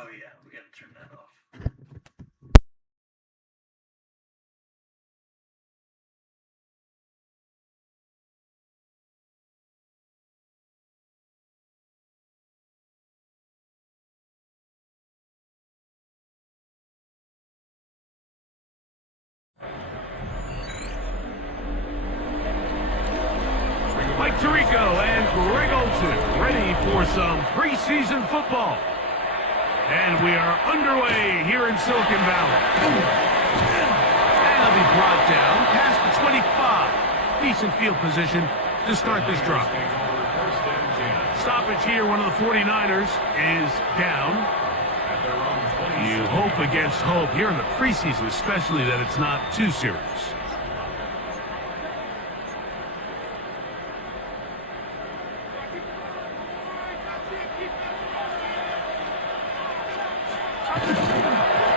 Oh, yeah, we gotta turn that off. Mike Tirico and Greg Olsen ready for some preseason football. And we are underway here in Silicon Valley. And they'll be brought down past the 25. Decent field position to start this drive. Stoppage here, one of the 49ers is down. You hope against hope here in the preseason, especially that it's not too serious.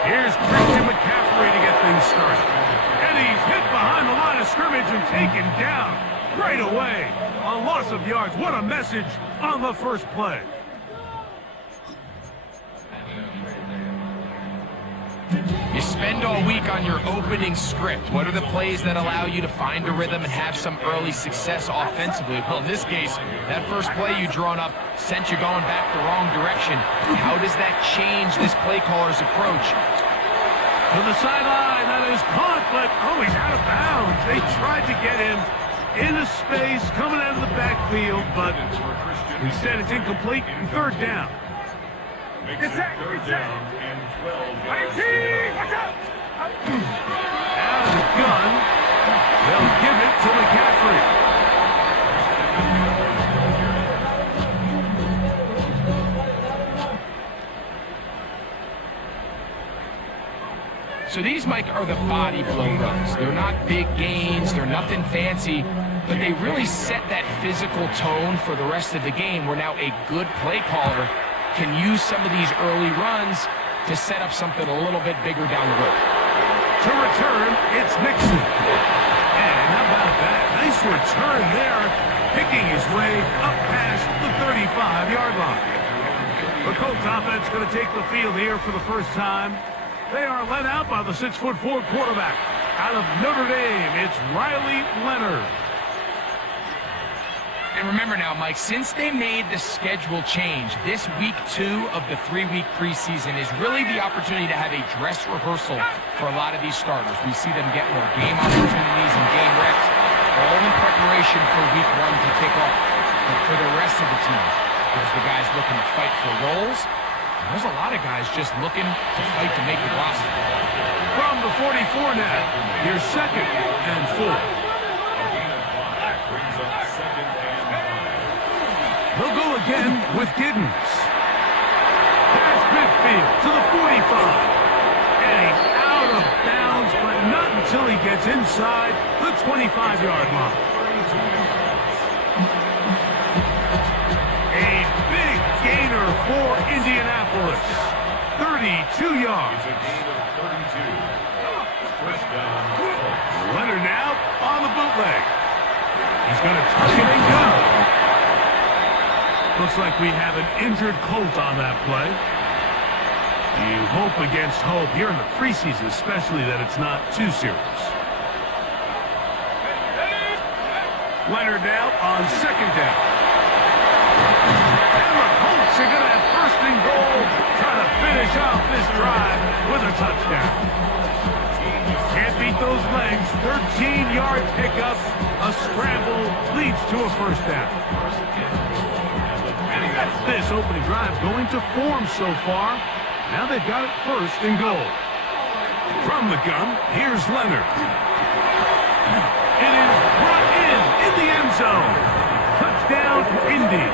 Here's Christian McCaffrey to get things started. And he's hit behind the line of scrimmage and taken down right away. A loss of yards. What a message on the first play. You spend all week on your opening script. What are the plays that allow you to find a rhythm and have some early success offensively? Well, in this case, that first play you drawn up sent you going back the wrong direction. How does that change this play caller's approach? To the sideline, that is caught, but oh, he's out of bounds. They tried to get him into space, coming out of the backfield, but instead it's incomplete and third down. It's that. Watch out! Out of the gun, they'll give it to McCaffrey. So these, Mike, are the body blow runs. They're not big gains, they're nothing fancy, but they really set that physical tone for the rest of the game where now a good play caller can use some of these early runs to set up something a little bit bigger down the road. To return, it's Nixon. And how about that? Nice return there, picking his way up past the 35-yard line. The Colts offense going to take the field here for the first time. They are led out by the 6'4" quarterback. Out of Notre Dame, it's Riley Leonard. And remember now, Mike, since they made the schedule change, this week 2 of the 3-week preseason is really the opportunity to have a dress rehearsal for a lot of these starters. We see them get more game opportunities and game reps, all in preparation for week 1 to kick off. But for the rest of the team, there's the guys looking to fight for roles, and there's a lot of guys just looking to fight to make the roster. From the 44 now, here's 2nd and 4. He'll go again with Giddens. Past midfield to the 45. And he's out of bounds, but not until he gets inside the 25-yard line. A big gainer for Indianapolis. 32 yards. Leonard now on the bootleg. He's going to tuck it and go. Looks like we have an injured Colt on that play. You hope against hope here in the preseason, especially that it's not too serious. Leonard now on 2nd down. And the Colts are going to have 1st and goal, trying to finish off this drive with a touchdown. Can't beat those legs. 13-yard pickup. A scramble leads to a 1st down. This opening drive going to form so far. Now they've got it 1st and goal. From the gun, here's Leonard. It is brought in the end zone. Touchdown, Indy.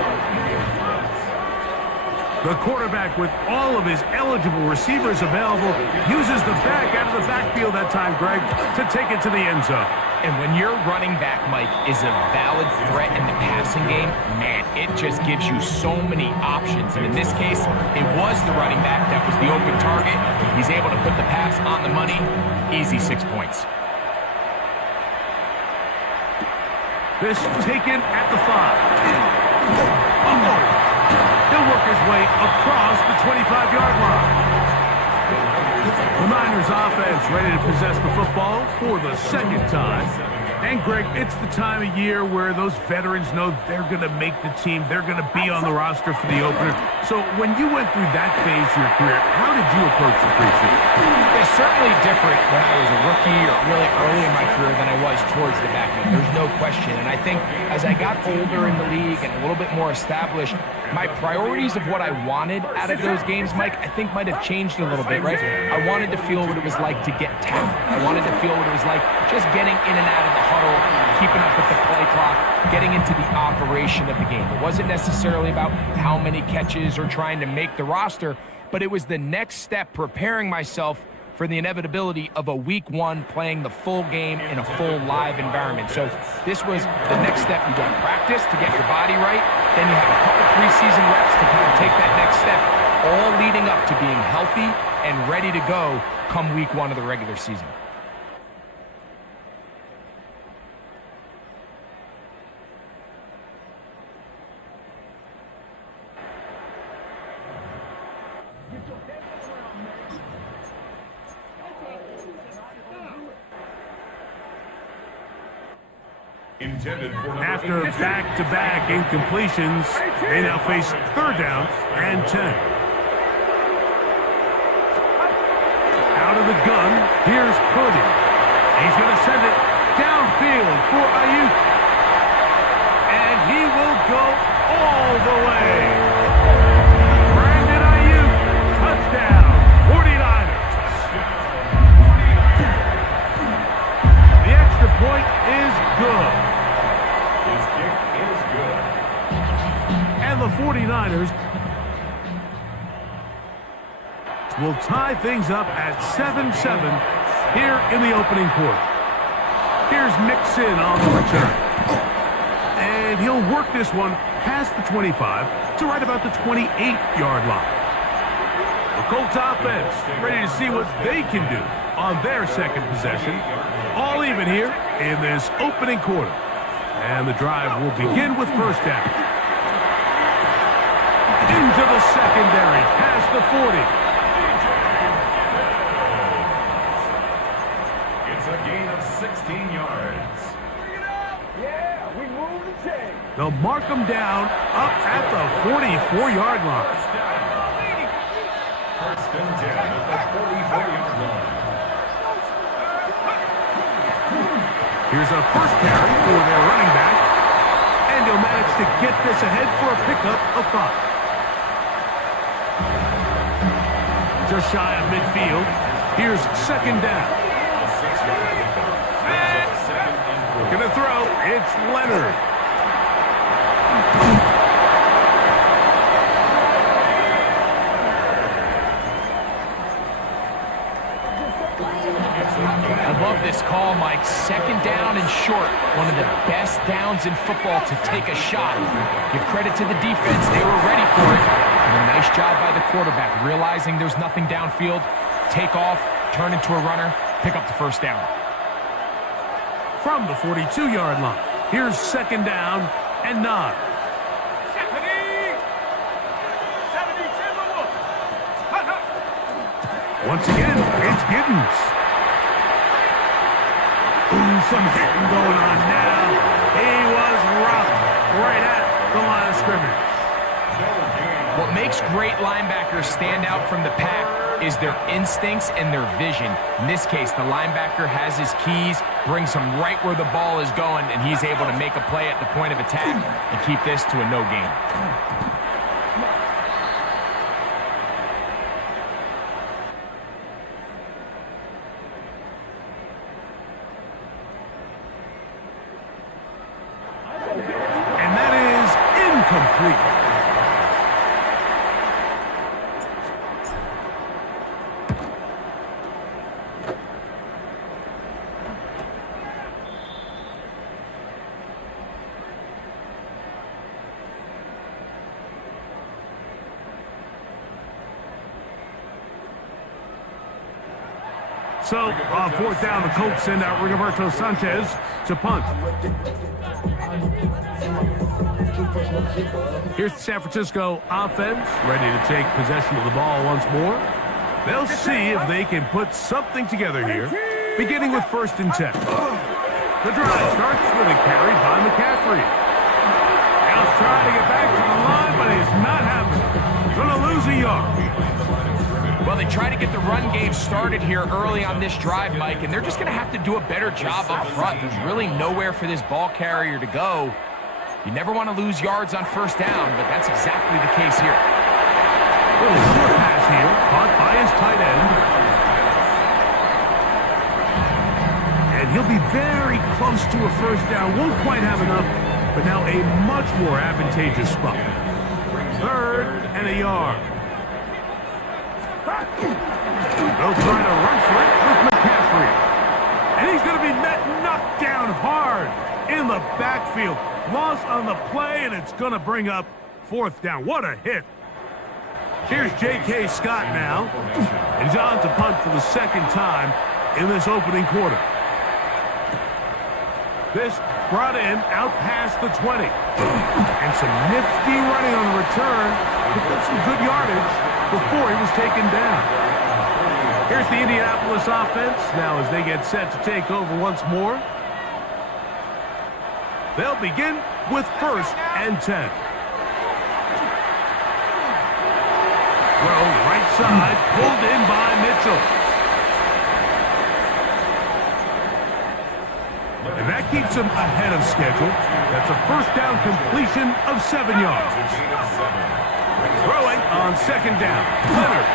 The quarterback, with all of his eligible receivers available, uses the back out of the backfield that time, Greg, to take it to the end zone. And when your running back, Mike, is a valid threat in the passing game, man, it just gives you so many options. And in this case, it was the running back that was the open target. He's able to put the pass on the money. Easy 6 points. This taken at the 5. He'll work his way across the 25-yard line. The Niners offense ready to possess the football for the second time. And, Greg, it's the time of year where those veterans know they're going to make the team. They're going to be on the roster for the opener. So when you went through that phase of your career, how did you approach the preseason? It's certainly different when I was a rookie or really early in my career than I was towards the back end. There's no question. And I think as I got older in the league and a little bit more established, my priorities of what I wanted out of those games, Mike, I think might have changed a little bit, right? I wanted to feel what it was like to get tackled. I wanted to feel what it was like just getting in and out of the huddle, keeping up with the play clock, getting into the operation of the game. It wasn't necessarily about how many catches or trying to make the roster, but it was the next step, preparing myself for the inevitability of a week one playing the full game in a full live environment. So this was the next step. You got practice to get your body right, then you have a couple preseason reps to kind of take that next step, all leading up to being healthy and ready to go come week one of the regular season. After back-to-back incompletions, they now face third down and 10. Out of the gun, here's Purdy. He's going to send it downfield for Ayuk. And he will go all the way. Brandon Ayuk, touchdown, 49ers. The extra point is good. And the 49ers will tie things up at 7-7 here in the opening quarter. Here's Mixon on the return. And he'll work this one past the 25 to right about the 28-yard line. The Colts offense ready to see what they can do on their second possession. All even here in this opening quarter. And the drive will begin with first down. Into the secondary, past the 40. It's a gain of 16 yards. Yeah, we moved the chain. They'll mark them down up at the 44-yard line. First and 10 at the 44-yard line. Here's a first carry for their running back. And he'll manage to get this ahead for a pickup of 5. Just shy of midfield. Here's second down. Looking to throw. It's Leonard. I love this call, Mike. Second down and short. One of the best downs in football to take a shot. Give credit to the defense. They were ready for it. And a nice job by the quarterback, realizing there's nothing downfield. Take off, turn into a runner, pick up the first down. From the 42-yard line, here's second down and 9. Once again, it's Giddens. Ooh, some hitting going on now. He was rocked right at the line of scrimmage. What makes great linebackers stand out from the pack is their instincts and their vision. In this case, the linebacker has his keys, brings him right where the ball is going, and he's able to make a play at the point of attack and keep this to a no gain. And that is incomplete. So, on fourth down, the Colts send out Roberto Sanchez to punt. Here's the San Francisco offense, ready to take possession of the ball once more. They'll see if they can put something together here, beginning with 1st and 10. The drive starts with a carry by McCaffrey. Now trying to get back to the line, but it's not happening. Going to lose a yard. Well, they try to get the run game started here early on this drive, Mike, and they're just going to have to do a better job up front. There's really nowhere for this ball carrier to go. You never want to lose yards on 1st down, but that's exactly the case here. Little short pass here, caught by his tight end. And he'll be very close to a 1st down. Won't quite have enough, but now a much more advantageous spot. 3rd and a yard. They'll try to run for it with McCaffrey. And he's going to be knocked down hard in the backfield. Loss on the play, and it's going to bring up 4th down. What a hit. Here's J.K. Scott now. And he's on to punt for the 2nd time in this opening quarter. This brought in out past the 20. And some nifty running on the return. Picked up some good yardage before he was taken down. Here's the Indianapolis offense now as they get set to take over once more. They'll begin with 1st and 10. Throw right side, pulled in by Mitchell. And that keeps him ahead of schedule. That's a 1st down completion of 7 yards. Throwing on 2nd down. Leonard.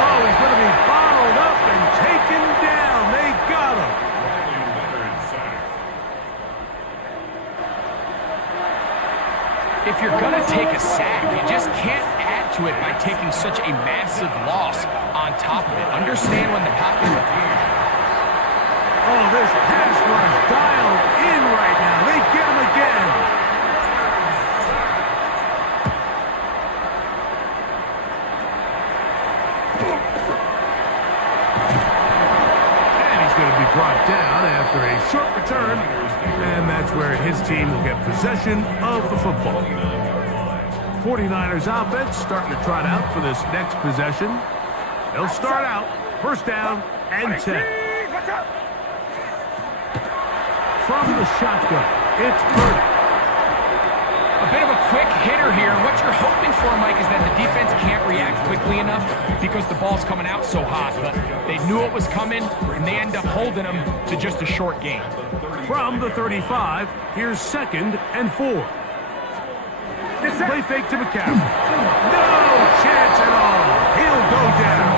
Oh, he's going to be bottled up and taken down. They got him. If you're going to take a sack, you just can't add to it by taking such a massive loss on top of it. Understand when the pocket. Oh, this pass rush dialed in right now. They get him again. And he's going to be brought down after a short return. And that's where his team will get possession of the football. 49ers offense starting to trot out for this next possession. They'll start out 1st down and 10. From the shotgun, it's Purdy. A bit of a quick hitter here, and what you're hoping for, Mike, is that the defense can't react quickly enough because the ball's coming out so hot. But they knew it was coming, and they end up holding them to just a short gain. From the 35, here's 2nd and 4. Play fake to McCaffrey. No chance at all. He'll go down.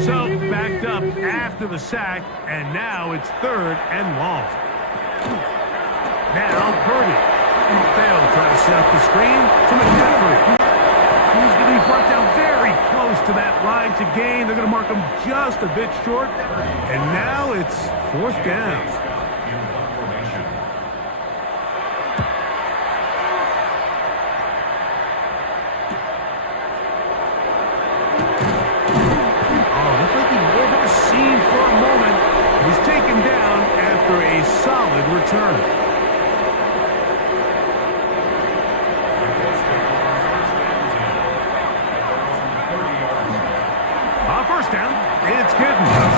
So backed up after the sack, and now it's 3rd and long. Now Purdy. They'll try to set up the screen to McCaffrey. He's going to be brought down very close to that line to gain. They're going to mark him just a bit short. And now it's 4th down. Oh, looks like he over the seam for a moment. He's taken down after a solid return. Down, it's Giddens.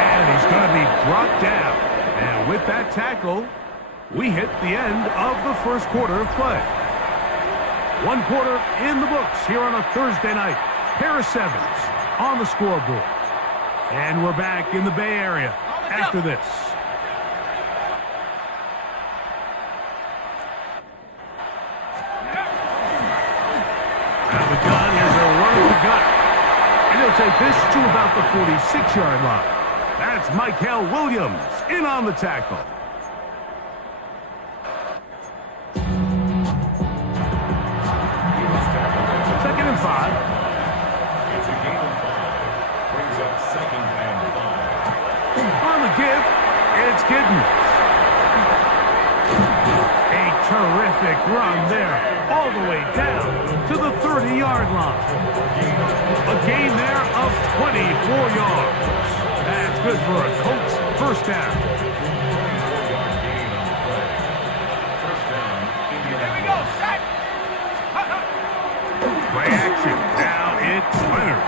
And he's going to be brought down. And with that tackle, we hit the end of the 1st quarter of play. 1 quarter in the books here on a Thursday night. Pair of 7s on the scoreboard. And we're back in the Bay Area after this. Out of the gun, here's a run of the gut. And he'll take this to about the 46-yard line. That's Michael Williams in on the tackle. Second and 5. It's a gain of 5. Brings up 2nd and 5. On the give, it's Giddens. A terrific Terrific run there, all the way down to the 30-yard line. A gain there of 24 yards. That's good for a Colts first down. Play action. Now it's Leonard.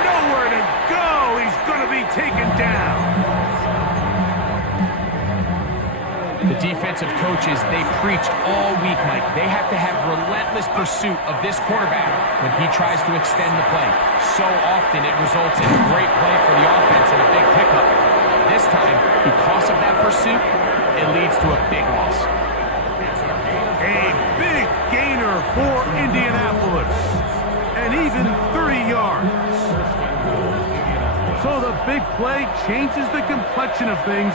Nowhere to go. He's going to be taken down. The defensive coaches, they preached all week, Mike. They have to have relentless pursuit of this quarterback when he tries to extend the play. So often it results in a great play for the offense and a big pickup. This time, because of that pursuit, it leads to a big loss. A big gainer for Indianapolis. And even 30 yards. So the big play changes the complexion of things.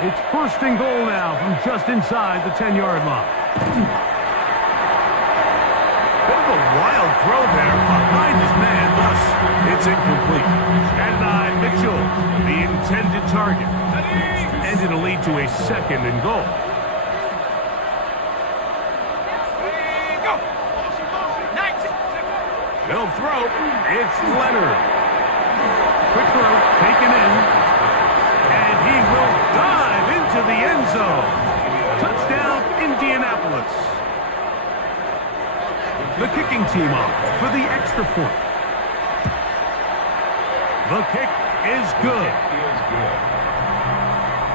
It's first and goal now from just inside the 10-yard line. Bit of a wild throw there behind his man, thus it's incomplete. And Mitchell, the intended target. And it'll lead to a second and goal. They'll throw. It's Leonard. Quick throw, taken in. And he will dive into the end zone. Touchdown, Indianapolis. The kicking team off for the extra point. The kick is good.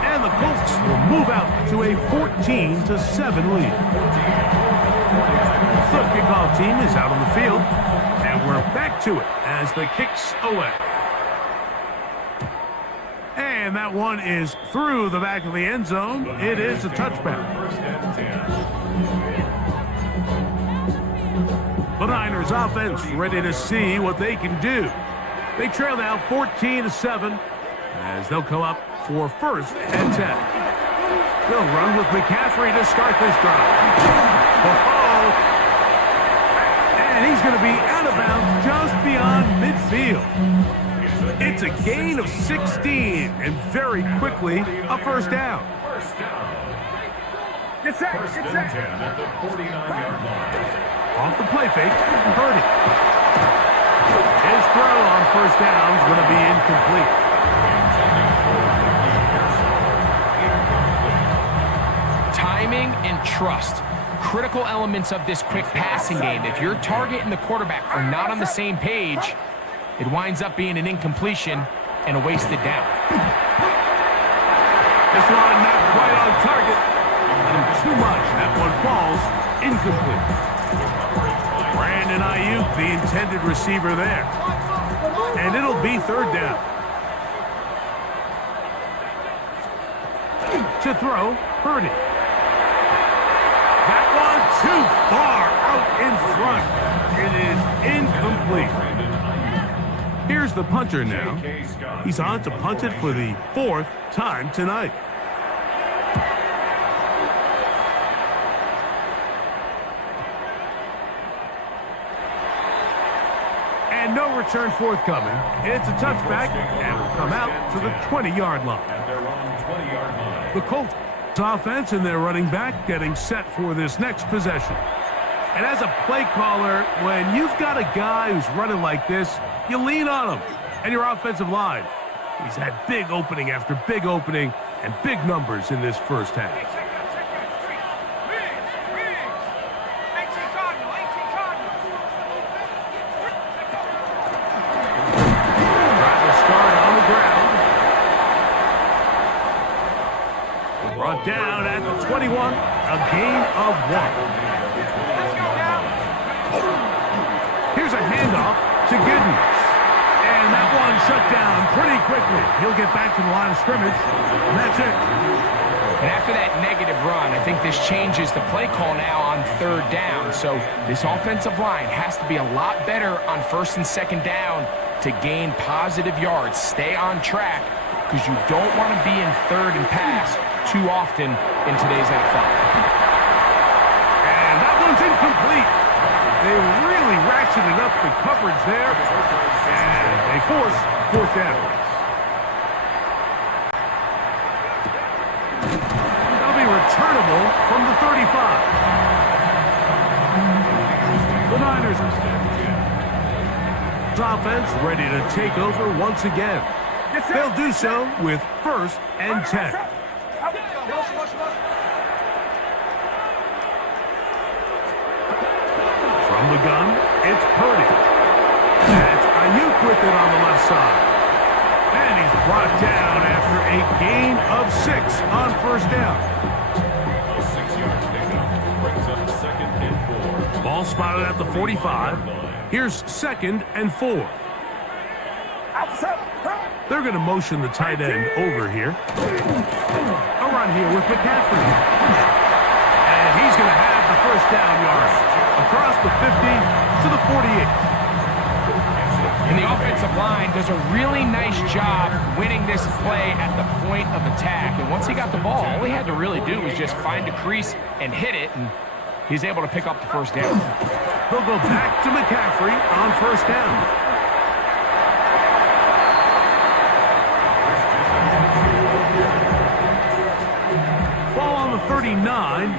And the Colts will move out to a 14-7 lead. The kickoff team is out on the field. And we're back to it as the kick's away. And that one is through the back of the end zone. It is a touchback. The Niners offense ready to see what they can do. They trail now 14-7 as they'll come up for first and 10. They'll run with McCaffrey to start this drive. And he's going to be out of bounds just beyond midfield. It's a gain of 16, and very quickly, a first down. Get set, get set. At the 49-yard line. Off the play fake, Purdy. His throw on first down is going to be incomplete. Timing and trust. Critical elements of this quick passing game. If your target and the quarterback are not on the same page, it winds up being an incompletion and a wasted down. This one not quite on target. And too much. That one falls incomplete. Brandon Ayuk, the intended receiver there. And it'll be third down. To throw, Purdy. That one too far out in front. It is incomplete. Here's the punter now. He's on to punt it for the fourth time tonight. And no return forthcoming. It's a touchback and will come out to the 20-yard line. The Colts offense and their running back getting set for this next possession. And as a play caller, when you've got a guy who's running like this, you lean on him and your offensive line. He's had big opening after big opening and big numbers in this first half. Trying to start on the ground. Brought down at the 21, a gain of 1. Here's a handoff to Giddens. And that one shut down pretty quickly. He'll get back to the line of scrimmage, and that's it. And after that negative run, I think this changes the play call now on third down. So this offensive line has to be a lot better on first and second down to gain positive yards. Stay on track because you don't want to be in third and pass too often in today's NFL. And that one's incomplete. They really ratcheted up the coverage there, and they force fourth down. from the 35. The Niners offense ready to take over once again. They'll do so with 1st and 10. From the gun, it's Purdy. That's Ayuk with it on the left side. And he's brought down after a gain of 6 on 1st down. A 6-yard pickup brings up 2nd and 4. Ball spotted at the 45. Here's 2nd and 4. They're going to motion the tight end over here. A run here with McCaffrey. And he's going to have the 1st down yard. Across the 50 to the 48. And the offensive line does a really nice job winning this play at the point of attack. And once he got the ball, all he had to really do was just find a crease and hit it, and he's able to pick up the 1st down. They'll go back to McCaffrey on 1st down. Ball on the 39.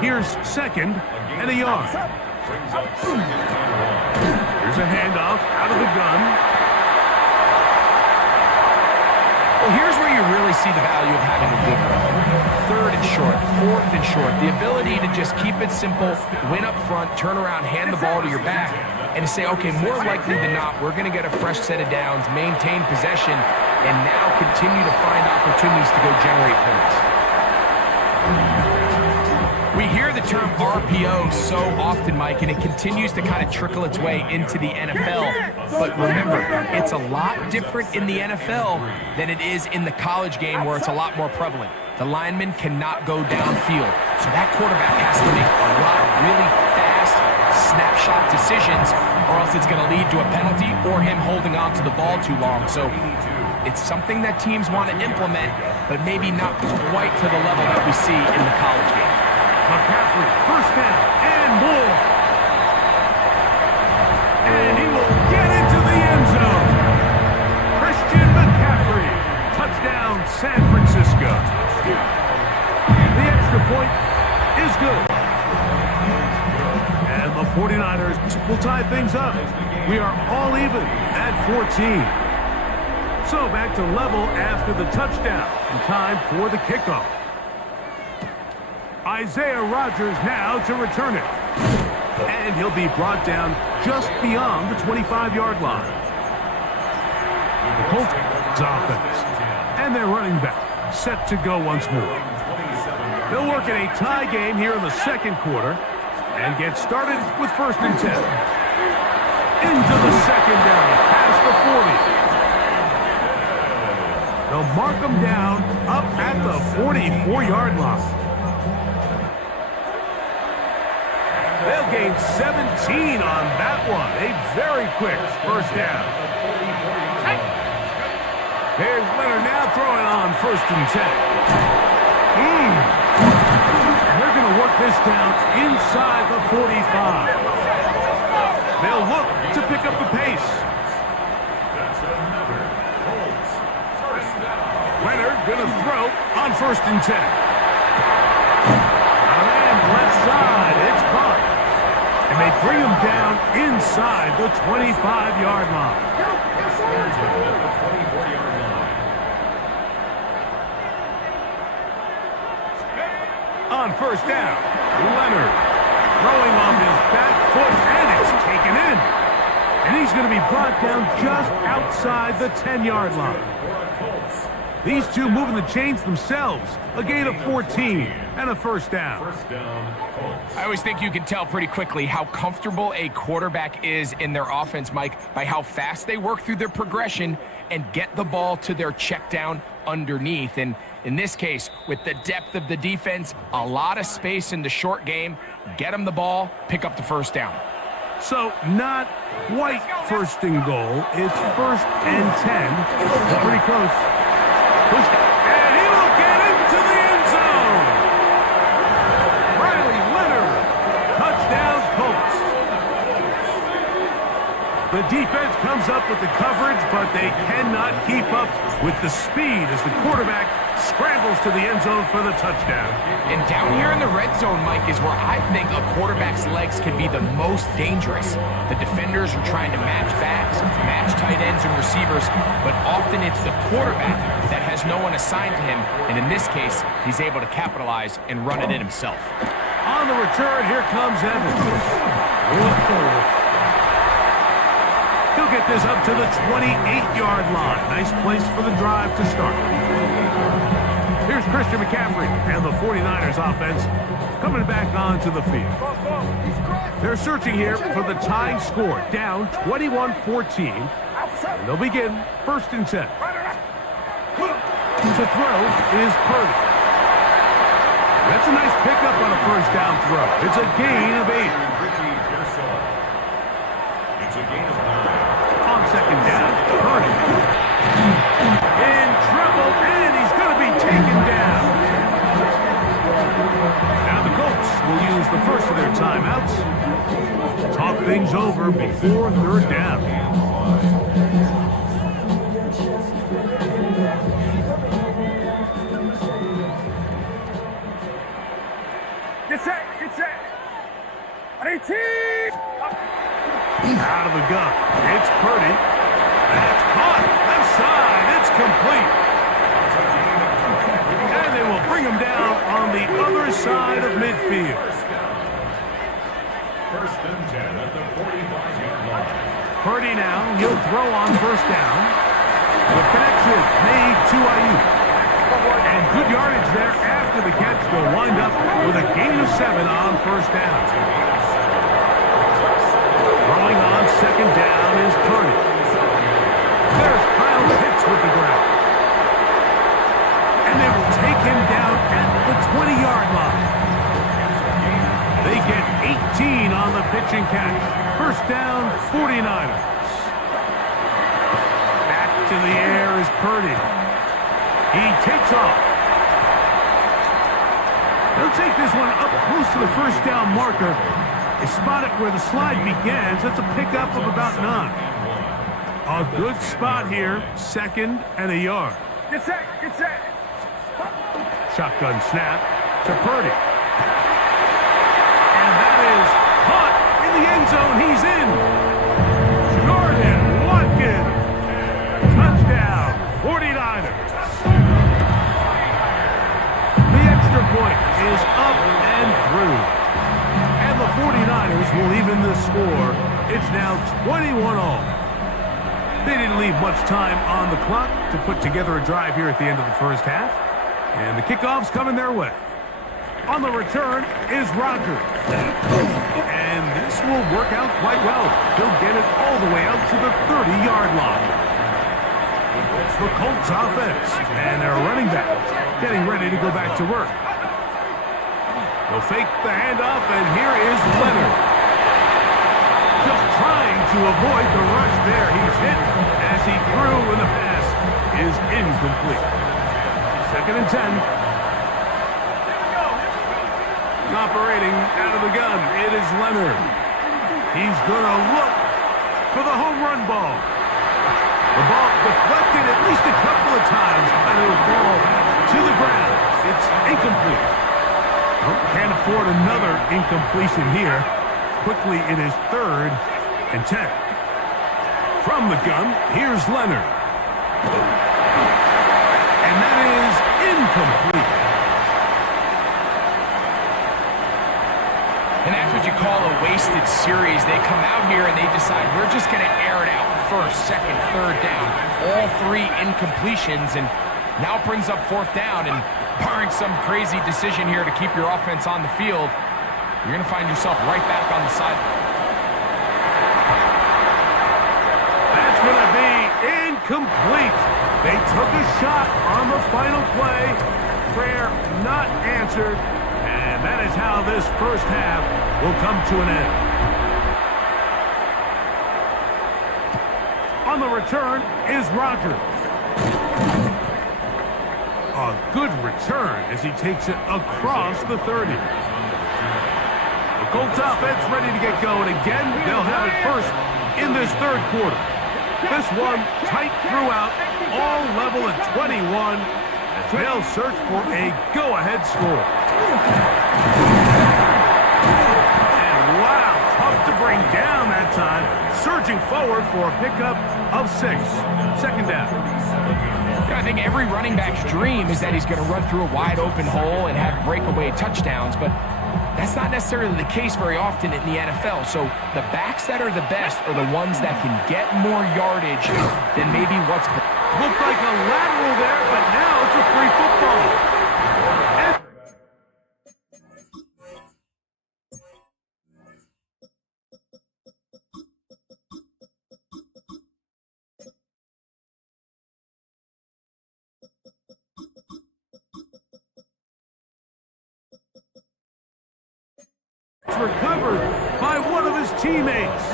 Here's 2nd and a yard. Brings up 2nd and 1. Here's a handoff out of the gun. Well, here's where you really see the value of having a good run. 3rd and short, 4th and short. The ability to just keep it simple, win up front, turn around, hand the ball to your back, and to say, okay, more likely than not, we're going to get a fresh set of downs, maintain possession, and now continue to find opportunities to go generate points. We hear the term RPO so often, Mike, and it continues to kind of trickle its way into the NFL. But remember, it's a lot different in the NFL than it is in the college game where it's a lot more prevalent. The lineman cannot go downfield. So that quarterback has to make a lot of really fast snapshot decisions, or else it's going to lead to a penalty or him holding on to the ball too long. So it's something that teams want to implement, but maybe not quite to the level that we see in the college game. McCaffrey, 1st down and more. And he will get into the end zone. Christian McCaffrey. Touchdown, San Francisco. The extra point is good. And the 49ers will tie things up. We are all even at 14. So back to level after the touchdown. And time for the kickoff. Isaiah Rodgers now to return it. And he'll be brought down just beyond the 25-yard line. The Colts offense. And their running back set to go once more. They'll work in a tie game here in the 2nd quarter and get started with 1st and 10. Into the secondary, past the 40. They'll mark them down up at the 44-yard line. They'll gain 17 on that one. A very quick 1st down. Here's Leonard now throwing on 1st and 10. And they're going to work this down inside the 45. They'll look to pick up the pace. Leonard going to throw on 1st and 10. And left side, it's caught. And they bring him down inside the 25-yard line. On 1st down, Leonard throwing on his back foot, and it's taken in. And he's going to be brought down just outside the 10-yard line. These two moving the chains themselves. A gain of 14 and a 1st down. I always think you can tell pretty quickly how comfortable a quarterback is in their offense, Mike, by how fast they work through their progression and get the ball to their check down underneath. And in this case, with the depth of the defense, a lot of space in the short game, get them the ball, pick up the 1st down. So not quite 1st and goal. It's 1st and 10. Pretty close. And he will get into the end zone. Riley Leonard. Touchdown, Colts. The defense comes up with the coverage, but they cannot keep up with the speed as the quarterback scrambles to the end zone for the touchdown. And down here in the red zone, Mike, is where I think a quarterback's legs can be the most dangerous. The defenders are trying to match backs, match tight ends and receivers, but often it's the quarterback that has no one assigned to him, and in this case, he's able to capitalize and run it in himself. On the return, here comes Evans. He'll get this up to the 28-yard line. Nice place for the drive to start. Here's Christian McCaffrey and the 49ers offense coming back onto the field. They're searching here for the tying score, down 21-14. And they'll begin 1st and 10. To throw is Purdy. That's a nice pickup on a first down throw. It's a gain of 8. It's a gain of 9. On 2nd down, Purdy. In trouble, and he's going to be taken down. Now the Colts will use the first of their timeouts. Talk things over before 3rd down. Get set. 18. Out of the gun. It's Purdy. That's caught. Left side. It's complete. And they will bring him down on the other side of midfield. 1st and 10 at the 45-yard line. Purdy now. He'll throw on 1st down. The connection made to Ayuk. And good yardage there after the catch. They'll wind up with a gain of 7 on 1st down. Throwing on 2nd down is Purdy. There's Kyle Pitts with the ground. And they will take him down at the 20-yard line. They get 18 on the pitch and catch. 1st down, 49ers. Back to the air is Purdy. He takes off. They'll take this one up close to the 1st down marker. They spot it where the slide begins. That's a pickup of about 9. A good spot here. 2nd and a yard. Get set. Shotgun snap to Purdy. And that is caught in the end zone. He's in. Jordan Watkins. Touchdown, 49ers. The extra point is up and through. And the 49ers will even the score. It's now 21-all. They didn't leave much time on the clock to put together a drive here at the end of the first half. And the kickoff's coming their way. On the return is Rodgers. And this will work out quite well. He'll get it all the way out to the 30-yard line. The Colts offense and their running back getting ready to go back to work. They'll fake the handoff, and here is Leonard. Just trying to avoid the rush there. He's hit as he threw, and the pass is incomplete. 2nd and 10. Operating out of the gun, it is Leonard. He's going to look for the home run ball. The ball deflected at least a couple of times, but it will fall to the ground. It's incomplete. Can't afford another incompletion here. Quickly, it is 3rd and 10. From the gun, here's Leonard. And that is incomplete. And that's what you call a wasted series. They come out here and they decide we're just going to air it out. 1st, 2nd, 3rd down. All 3 incompletions, and now it brings up 4th down. And barring some crazy decision here to keep your offense on the field, you're going to find yourself right back on the sideline. That's going to be incomplete. They took a shot on the final play. Prayer not answered. And that is how this first half will come to an end. On the return is Rodgers. A good return as he takes it across the 30. The Colts offense ready to get going again. They'll have it 1st in this third quarter. This one tight throughout, all level at 21, as they'll search for a go-ahead score. And wow, tough to bring down that time. Surging forward for a pickup of 6. Second down. I think every running back's dream is that he's going to run through a wide open hole and have breakaway touchdowns, but that's not necessarily the case very often in the NFL. So the backs that are the best are the ones that can get more yardage than maybe what's... Looked like a lateral there, but now it's a free football. Recovered by one of his teammates.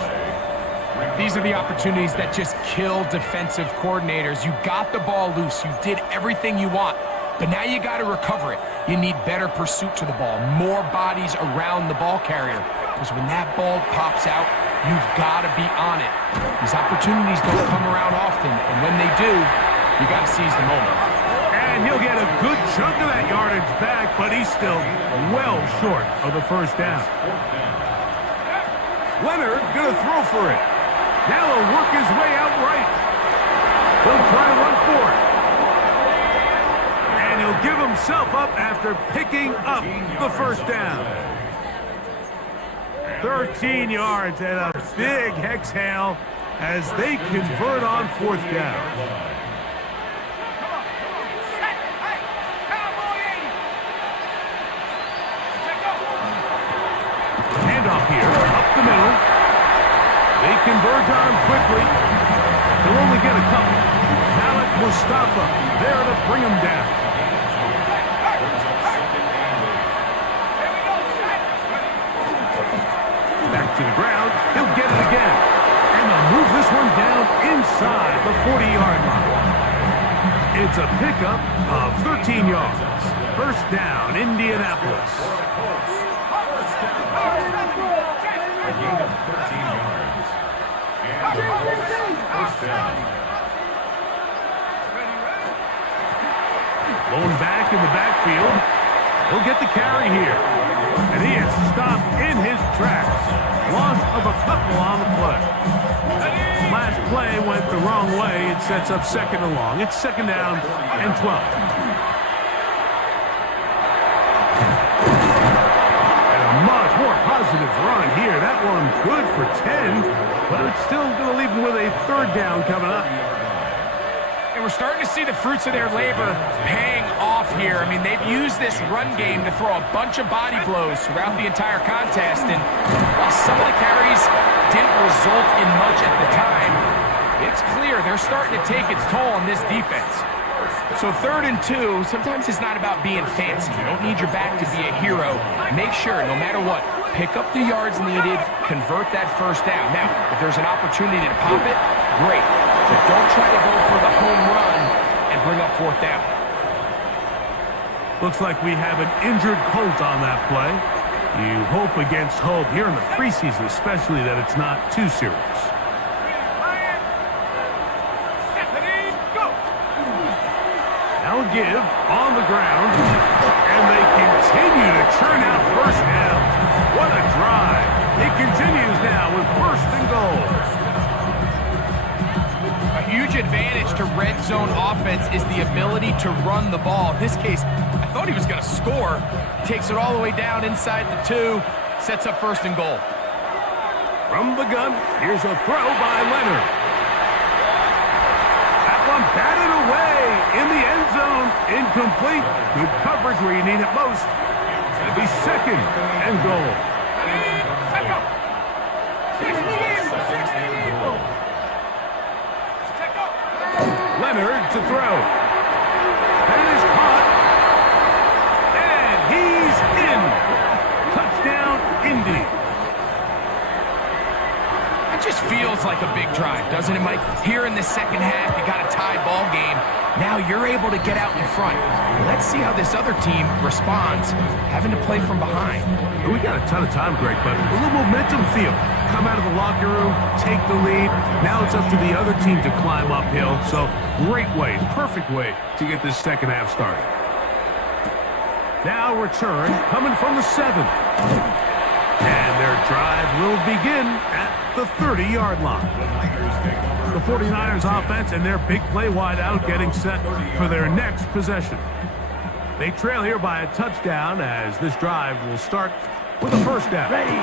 These are the opportunities that just kill defensive coordinators. You got the ball loose. You did everything you want, but now you got to recover it. You need better pursuit to the ball, more bodies around the ball carrier, because when that ball pops out, you've got to be on it. These opportunities don't come around often, and when they do, you got to seize the moment. And he'll get a good chunk of that yardage back, but he's still well short of the first down. Leonard gonna throw for it. Now he'll work his way out right. He'll try to run for it. And he'll give himself up after picking up the first down. 13 yards and a big exhale as they convert on fourth down. Handoff here, up the middle. They converge on him quickly. They'll only get a couple. Malik Mustafa there to bring him down. Back to the ground. He'll get it again. And they'll move this one down inside the 40-yard line. It's a pickup of 13 yards. First down, Indianapolis. A gain of 13 yards. And the Colts first down. Blown back in the backfield. He'll get the carry here. And he is stopped in his tracks. Loss of a couple on the play. Last play went the wrong way. It sets up second and long. It's second down and 12. Much more positive run here. That one good for 10, but it's still going to leave him with a third down coming up. And we're starting to see the fruits of their labor paying off here. I mean, they've used this run game to throw a bunch of body blows throughout the entire contest, and while some of the carries didn't result in much at the time, it's clear they're starting to take its toll on this defense. So 3rd and 2, sometimes it's not about being fancy. You don't need your back to be a hero. Make sure, no matter what, pick up the yards needed, convert that first down. Now, if there's an opportunity to pop it, great. But don't try to go for the home run and bring up 4th down. Looks like we have an injured Colt on that play. You hope against hope here in the preseason, especially that it's not too serious. They'll give on the ground, and they continue to churn out first downs. What a drive. It continues now with first and goal. A huge advantage to red zone offense is the ability to run the ball. In this case, I thought he was going to score. He takes it all the way down inside the 2, sets up first and goal. From the gun, here's a throw by Leonard. That one batted away in the end zone. Incomplete. Good coverage where you need it most. It'll be second and goal. Leonard to throw. That is caught. And he's in. Touchdown, Indy. I just feels like a big drive, doesn't it, Mike? Here in the second half, you got a tie ball game. Now you're able to get out in front. Let's see how this other team responds, having to play from behind. We got a ton of time, Greg, but a little momentum feel. Come out of the locker room, take the lead. Now it's up to the other team to climb uphill. So great way, perfect way to get this second half started. Now return coming from the 7. And their drive will begin at the 30-yard line. The 49ers offense and their big play wideout getting set for their next possession. They trail here by a touchdown as this drive will start with a first down. Ready. And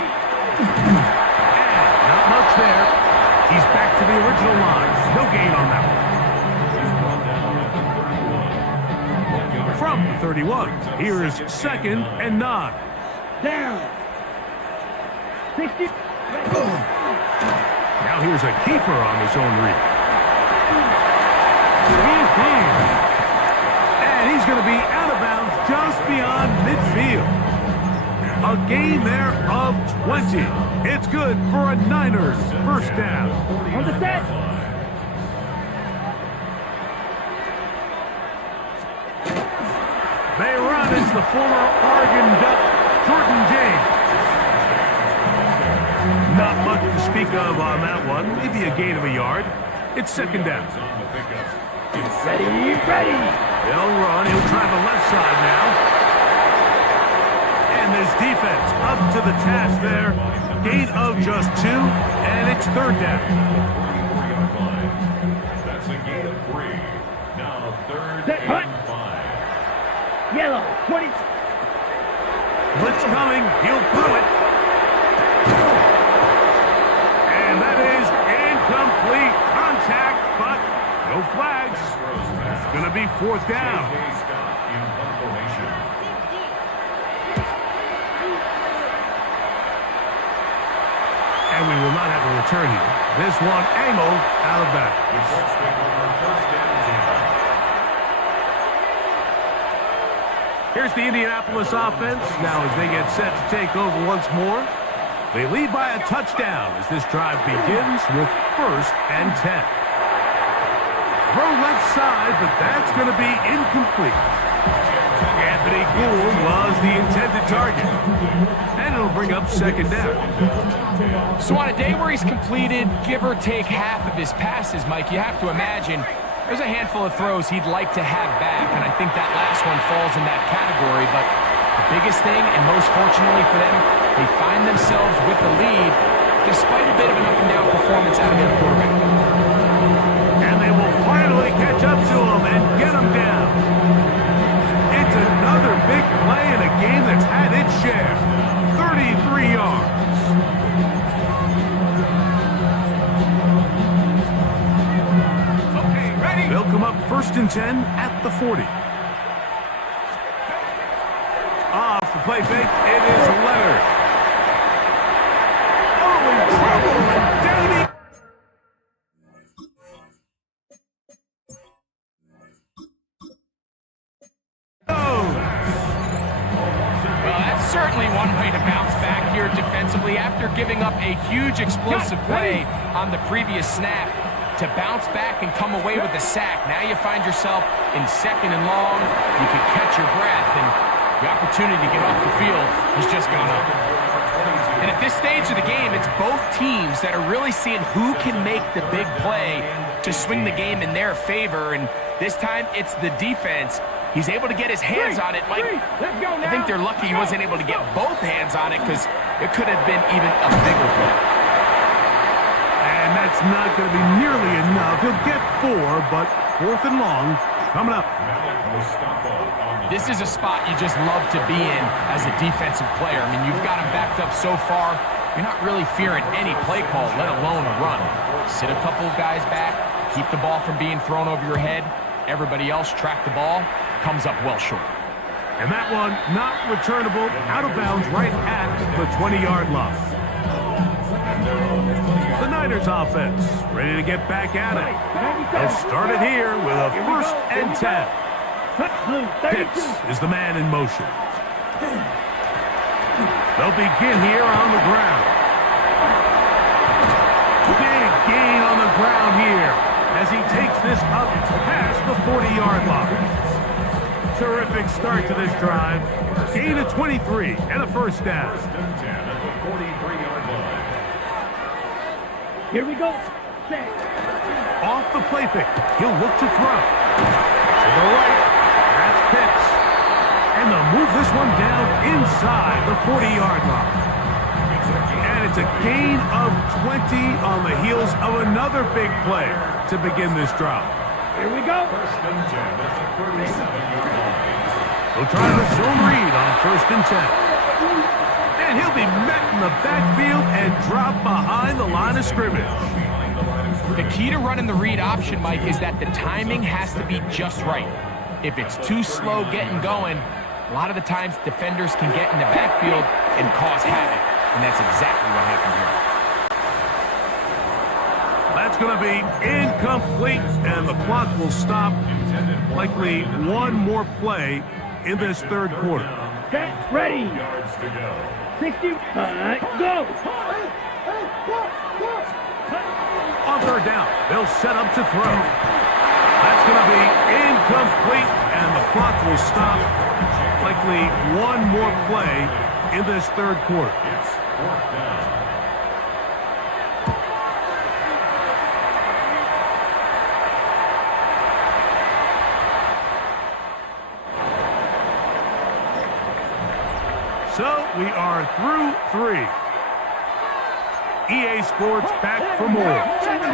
not much there. He's back to the original line. No gain on that one. From the 31, here's 2nd and 9. Down. 60. Now here's a keeper on his own read. And he's going to be out of bounds just beyond midfield. A gain there of 20. It's good for a Niners first down. On the set. They run. It's the former Oregon Duck, Jordan James. Not much to speak of on that one. Maybe a gain of a yard. It's 2nd down. Ready, ready. They'll run. He'll try the left side now. And this defense up to the task there. Gain of just 2, and it's 3rd down. That's a gain of 3. Now 3rd Set, hut. and 5. Yellow. 20. Blitz coming. He'll throw it. And that is incomplete contact, but no flags. It's going to be 4th down. And we will not have a return here. This one angled out of bounds. Here's the Indianapolis offense. Now as they get set to take over once more, they lead by a touchdown as this drive begins with 1st and 10. Throw left side, but that's going to be incomplete. Anthony Gould was the intended target. And it'll bring up 2nd down. So on a day where he's completed, give or take half of his passes, Mike, you have to imagine there's a handful of throws he'd like to have back, and I think that last one falls in that category. But the biggest thing, and most fortunately for them, they find themselves with the lead despite a bit of an up-and-down performance out of their quarterback. And they will finally catch up to him and get him down. It's another big play in a game that's had its share. 33 yards. Okay, ready. They'll come up 1st and 10 at the 40. Off the play fake, it is Leonard. Oh, in trouble, and down he goes. Well, that's certainly one way to bounce back here defensively after giving up a huge explosive play on the previous snap. To bounce back and come away with a sack. Now you find yourself in 2nd and long. You can catch your breath, and the opportunity to get off the field has just gone up. And at this stage of the game, it's both teams that are really seeing who can make the big play to swing the game in their favor. And this time, it's the defense. He's able to get his hands on it. Like, Let's go now. I think they're lucky he wasn't able to get both hands on it because it could have been even a bigger play. And that's not going to be nearly enough. He'll get 4, but 4th and long coming up. This is a spot you just love to be in as a defensive player. I mean, you've got him backed up so far, you're not really fearing any play call, let alone a run. Sit a couple of guys back, keep the ball from being thrown over your head. Everybody else track the ball, comes up well short. And that one not returnable, out of bounds right at the 20-yard line. The Niners offense ready to get back at it. They'll start it here with a 1st and 10. Pitts is the man in motion. They'll begin here on the ground. Big gain on the ground here as he takes this up past the 40-yard line. Terrific start to this drive. Gain of 23 and a first down. First and 10 at the 43-yard line. Here we go. Set. Off the play fake. He'll look to throw. To the right. That's Pitts. And they'll move this one down inside the 40-yard line. And it's a gain of 20 on the heels of another big play to begin this drive. Here we go. First and 10 at the 37-yard line. They'll try the zone read on first and 10. And he'll be met in the backfield and drop behind the line of scrimmage. The key to running the read option, Mike, is that the timing has to be just right. If it's too slow getting going, a lot of the times defenders can get in the backfield and cause havoc, and that's exactly what happened here. That's going to be incomplete, and the clock will stop. Likely one more play in this third quarter. Set. Ready. Yards to go. 60. Go. On third down, they'll set up to throw. That's going to be incomplete, and the clock will stop. Likely one more play in this third quarter. It's fourth down. So we are through three. EA Sports back for more.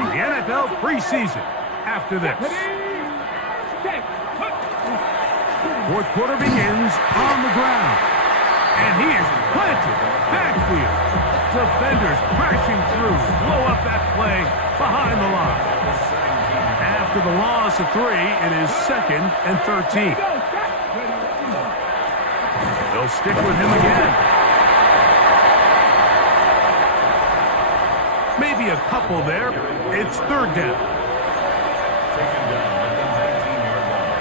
The NFL preseason after this. Set. Fourth quarter begins on the ground. And he is planted backfield. Defenders crashing through. Blow up that play behind the line. After the loss of 3, it is 2nd and 13. They'll stick with him again. Maybe a couple there. It's third down. Taken down at the 19-yard line.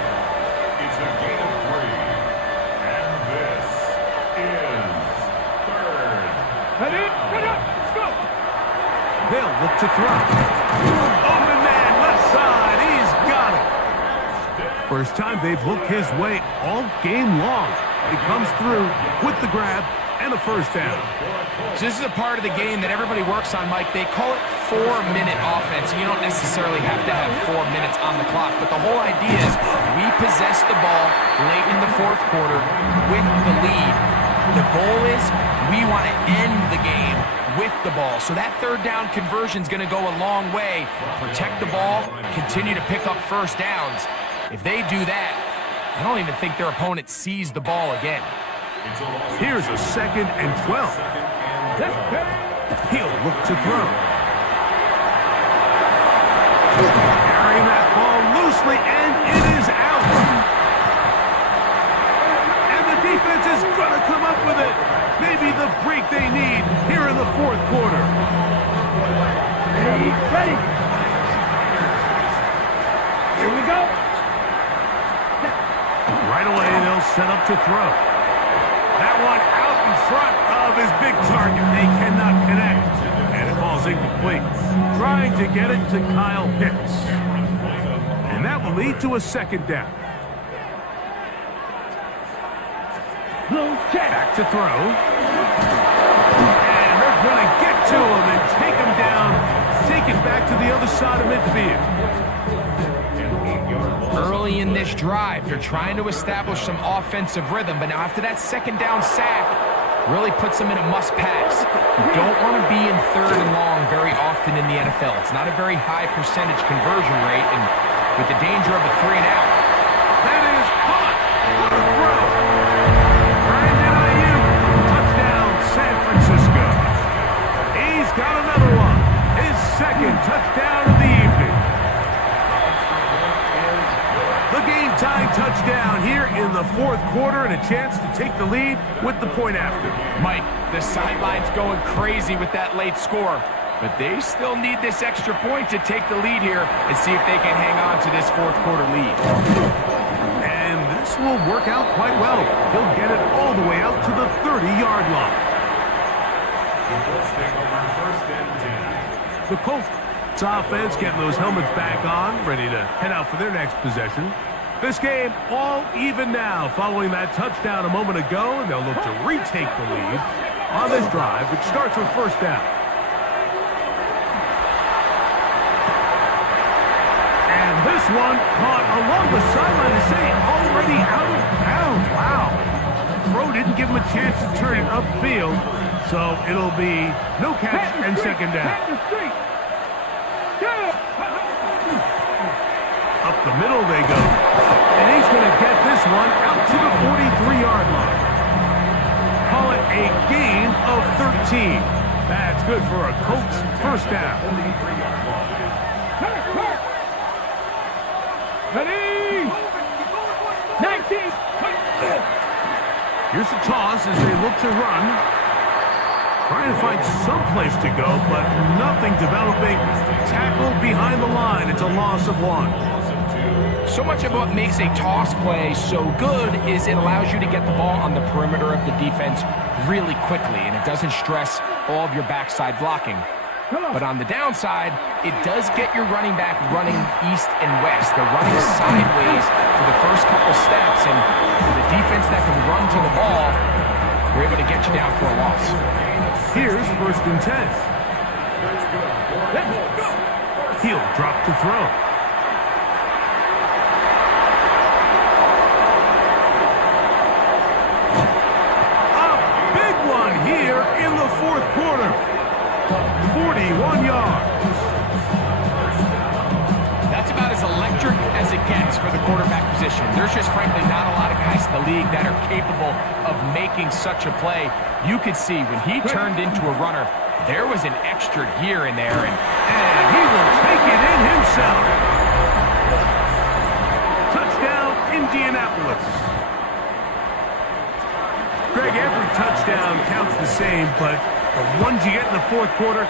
It's a gain of 3. And this is third. Ready. Let's go. They'll look to throw. Open man, left side. He's got it. First time they've looked his way all game long. He comes through with the grab and a first down. So this is a part of the game that everybody works on, Mike. They call it 4-minute offense, and you don't necessarily have to have 4 minutes on the clock. But the whole idea is we possess the ball late in the fourth quarter with the lead. The goal is we want to end the game with the ball. So that third down conversion is going to go a long way. Protect the ball, continue to pick up first downs. If they do that, I don't even think their opponent sees the ball again. Here's a 2nd and 12. He'll look to throw. Carrying that ball loosely, and it is out. And the defense is going to come up with it. Maybe the break they need here in the fourth quarter. Ready. Here we go. Right away, they'll set up to throw. That one out in front of his big target. They cannot connect. And it falls incomplete. Trying to get it to Kyle Pitts. And that will lead to a second down. Blue check. Back to throw. And they're going to get to him and take him down. Take it back to the other side of midfield. Early in this drive, they're trying to establish some offensive rhythm, but now after that second down sack, really puts them in a must-pass. You don't want to be in third and long very often in the NFL. It's not a very high percentage conversion rate, and with the danger of a 3-and-out. That is hot. What a throw. Brandon Ayuk, touchdown, San Francisco. He's got another one. His second touchdown of the evening. The game-tying touchdown here in the fourth quarter and a chance to take the lead with the point after. Mike, the sideline's going crazy with that late score, but they still need this extra point to take the lead here and see if they can hang on to this fourth quarter lead. And this will work out quite well. He'll get it all the way out to the 30-yard line. The Colts take over first and 10. The Colts It's offense getting those helmets back on, ready to head out for their next possession. This game all even now following that touchdown a moment ago, and they'll look to retake the lead on this drive, which starts with first down. And this one caught along the sideline, to say already out of bounds. Wow. The throw didn't give him a chance to turn it upfield, so it'll be no catch and second down. Up the middle they go. And he's going to get this one out to the 43-yard line. Call it a gain of 13. That's good for a Colts first down. Ready? 19. Here's the toss as they look to run. Trying to find some place to go, but nothing developing. Tackled behind the line. It's a loss of 1. So much of what makes a toss play so good is it allows you to get the ball on the perimeter of the defense really quickly, and it doesn't stress all of your backside blocking. But on the downside, it does get your running back running east and west. They're running sideways for the first couple steps, and the defense that can run to the ball, we're able to get you down for a loss. Here's first and 10. He'll drop to throw. Fourth quarter, 41 yards. That's about as electric as it gets for the quarterback position. There's just frankly not a lot of guys in the league that are capable of making such a play. You could see when he turned into a runner, there was an extra gear in there, and he will take it in himself. Touchdown, Indianapolis. Greg, every touchdown counts the same, but the ones you get in the fourth quarter,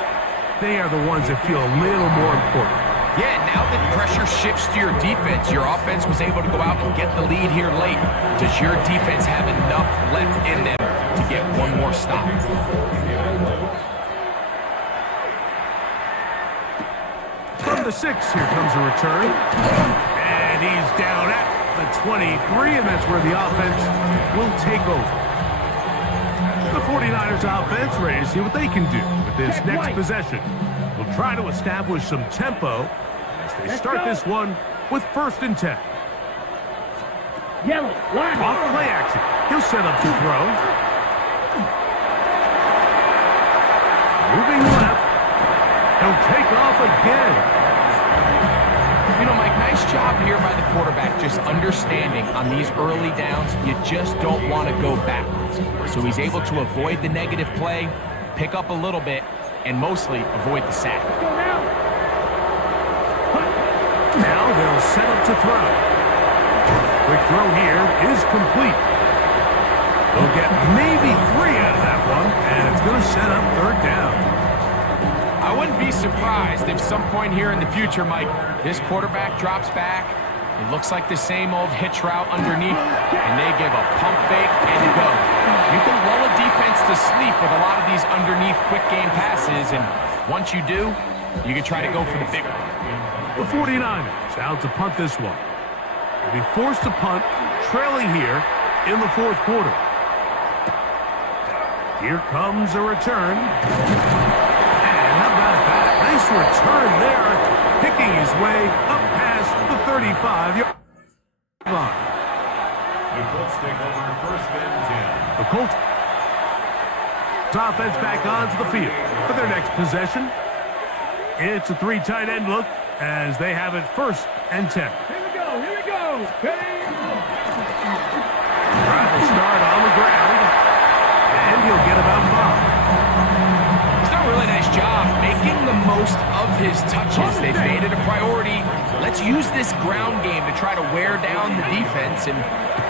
they are the ones that feel a little more important. Yeah, now that pressure shifts to your defense, your offense was able to go out and get the lead here late. Does your defense have enough left in them to get one more stop? From the 6, here comes a return. And he's down at the 23, and that's where the offense will take over. The 49ers offense ready to see what they can do with this next possession. They'll try to establish some tempo as they start this one with first and 10. Yellow, line. Off play action. He'll set up to throw. Moving left. He'll take off again. You know, Mike, nice job here by the quarterback just understanding on these early downs, you just don't want to go backwards. So he's able to avoid the negative play, pick up a little bit, and mostly avoid the sack. Now they'll set up to throw. Quick throw here is complete. They'll get maybe 3 out of that one, and it's going to set up third down. I wouldn't be surprised if some point here in the future, Mike, this quarterback drops back. It looks like the same old hitch route underneath, and they give a pump fake and go. You can lull a defense to sleep with a lot of these underneath quick game passes, and once you do, you can try to go for the big one. The 49ers out to punt this one. They'll be forced to punt, trailing here in the fourth quarter. Here comes a return. Nice return there, picking his way up past the 35-yard line. The Colts take over first and 10. The Colts offense back onto the field for their next possession. It's a 3 tight end look as they have it first and 10. Here we go. Drive will start on the ground, and he'll get about 5. Really nice job making the most of his touches. They've made it a priority. Let's use this ground game to try to wear down the defense, and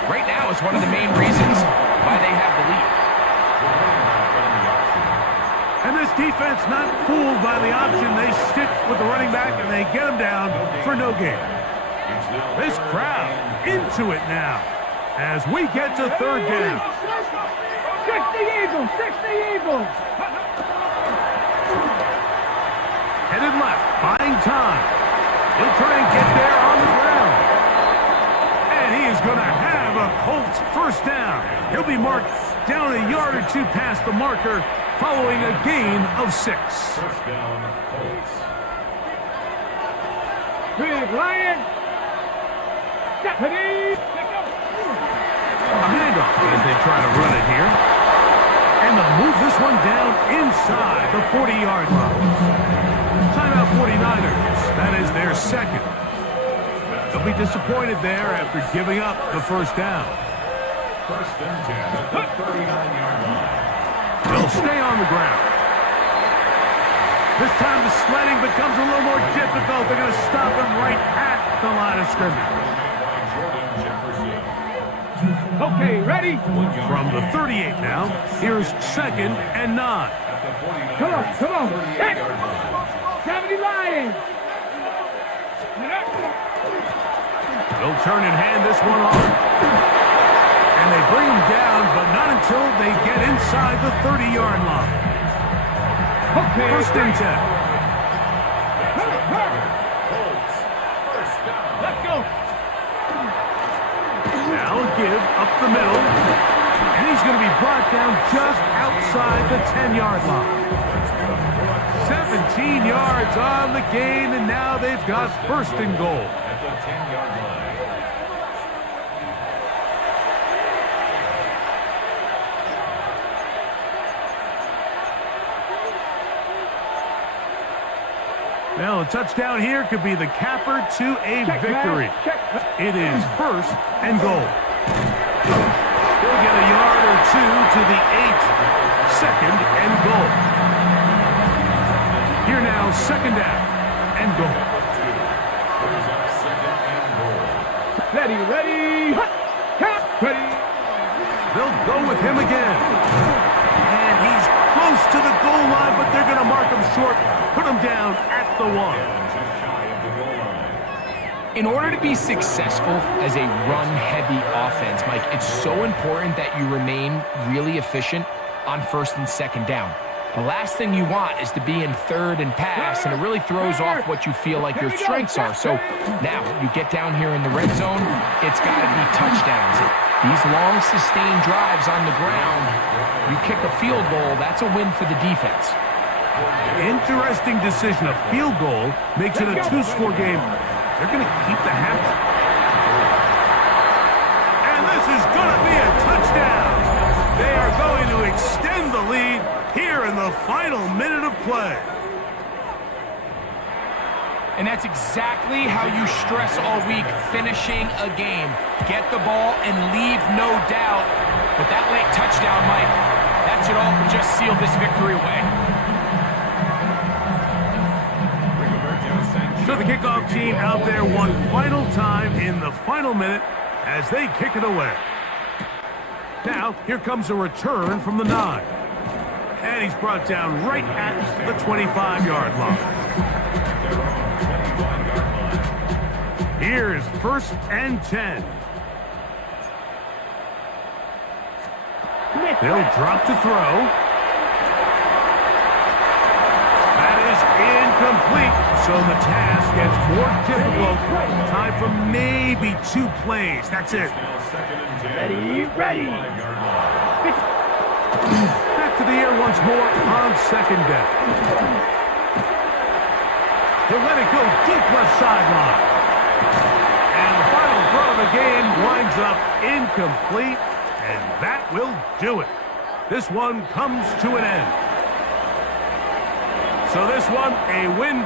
right now it's one of the main reasons why they have the lead. And this defense not fooled by the option. They stick with the running back, and they get him down for no gain. This crowd into it now as we get to third down. 60 Eagles. Headed left, buying time. He'll try and get there on the ground. And he is going to have a Colts first down. He'll be marked down a yard or two past the marker following a gain of 6. First down, Colts. Big Lion. Deputy. A handoff as they try to run it here. And they'll move this one down inside the 40-yard line. Timeout 49ers. That is their second. They'll be disappointed there after giving up the first down. First and 10 at the 39-yard line. They'll stay on the ground. This time the sledding becomes a little more difficult. They're going to stop him right at the line of scrimmage. Okay, ready? From the 38 now, here's 2nd and 9. Come on, come on. Hey! 70 Lions. They'll turn and hand this one off. And they bring him down, but not until they get inside the 30-yard line. Okay. First and 10. Let's go. Now a give up the middle. And he's going to be brought down just outside the 10-yard line. 17 yards on the gain, and now they've got first and goal. At the 10-yard line. Well, a touchdown here could be the capper to a victory. It is first and goal. He'll get a yard or two to the 8. Second and goal. Here now, second down and goal. Ready, ready. Ready. They'll go with him again. And he's close to the goal line, but they're going to mark him short. Put him down at the 1. In order to be successful as a run-heavy offense, Mike, it's so important that you remain really efficient on first and second down. The last thing you want is to be in third and pass, and it really throws off what you feel like your strengths are. So now you get down here in the red zone, it's got to be touchdowns. These long, sustained drives on the ground, you kick a field goal, that's a win for the defense. Interesting decision. A field goal makes it a 2-score game. They're going to keep the habit. And this is going to be a touchdown. They are going to extend the lead here in the final minute of play. And that's exactly how you stress all week, finishing a game. Get the ball and leave no doubt. With that late touchdown, Mike, that should all just seal this victory away. So the kickoff team out there one final time in the final minute as they kick it away. Now, here comes a return from the 9. And he's brought down right at the 25-yard line. Here's first and 10. They'll drop to throw. That is incomplete. So the task gets more difficult. Time for maybe 2 plays. That's it. Ready, ready. Back to the air once more on second down. He'll let it go deep left sideline. And the final throw of the game winds up incomplete, and that will do it. This one comes to an end. So this one, a win.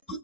Nice.